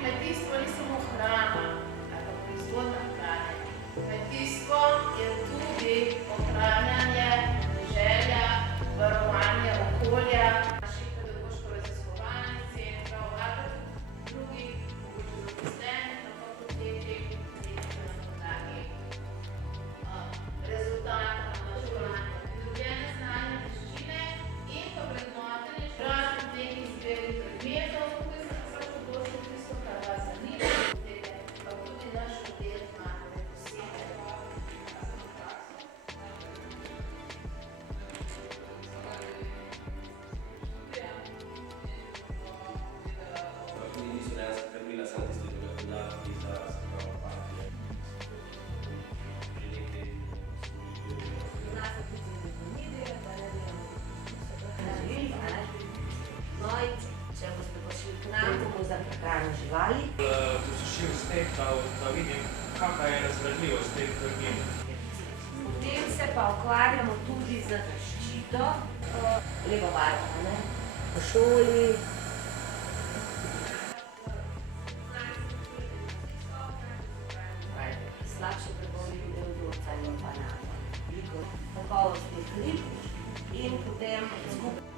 kmetijstvo ni samo hrana, ali pa proizvodnja hrane. Kmetijstvo je tudi ohranjanje podeželja, varovanje okolja, naših pedagoško-raziskovalnih centrov, ali pa tudi drugih zaposlenih na fakulteti in na podlagi rezultata maščevanja. Pridobljene znanje, veščine in pa vrednotenje raznih teh izbirnih predmetov, tukaj se pač pogosto tisto, kar vas zanima, pa tudi naš oddelek ima posebej Niso dejansko krmila samo tistega podlagi za spravo partije. Že nekaj Nas se tudi zanimive, da ne vemo, no in če boste prišli k nam, bomo za prehrano živali. Posušil sneg, da vidim, kakva je razgradljivost teh krmil. Potem se pa ukvarjamo tudi z zaščito lepo varstva, ne? V šoli. Slabše preboli del vzorca in banana. Veliko kakovostnih rib in potem skupaj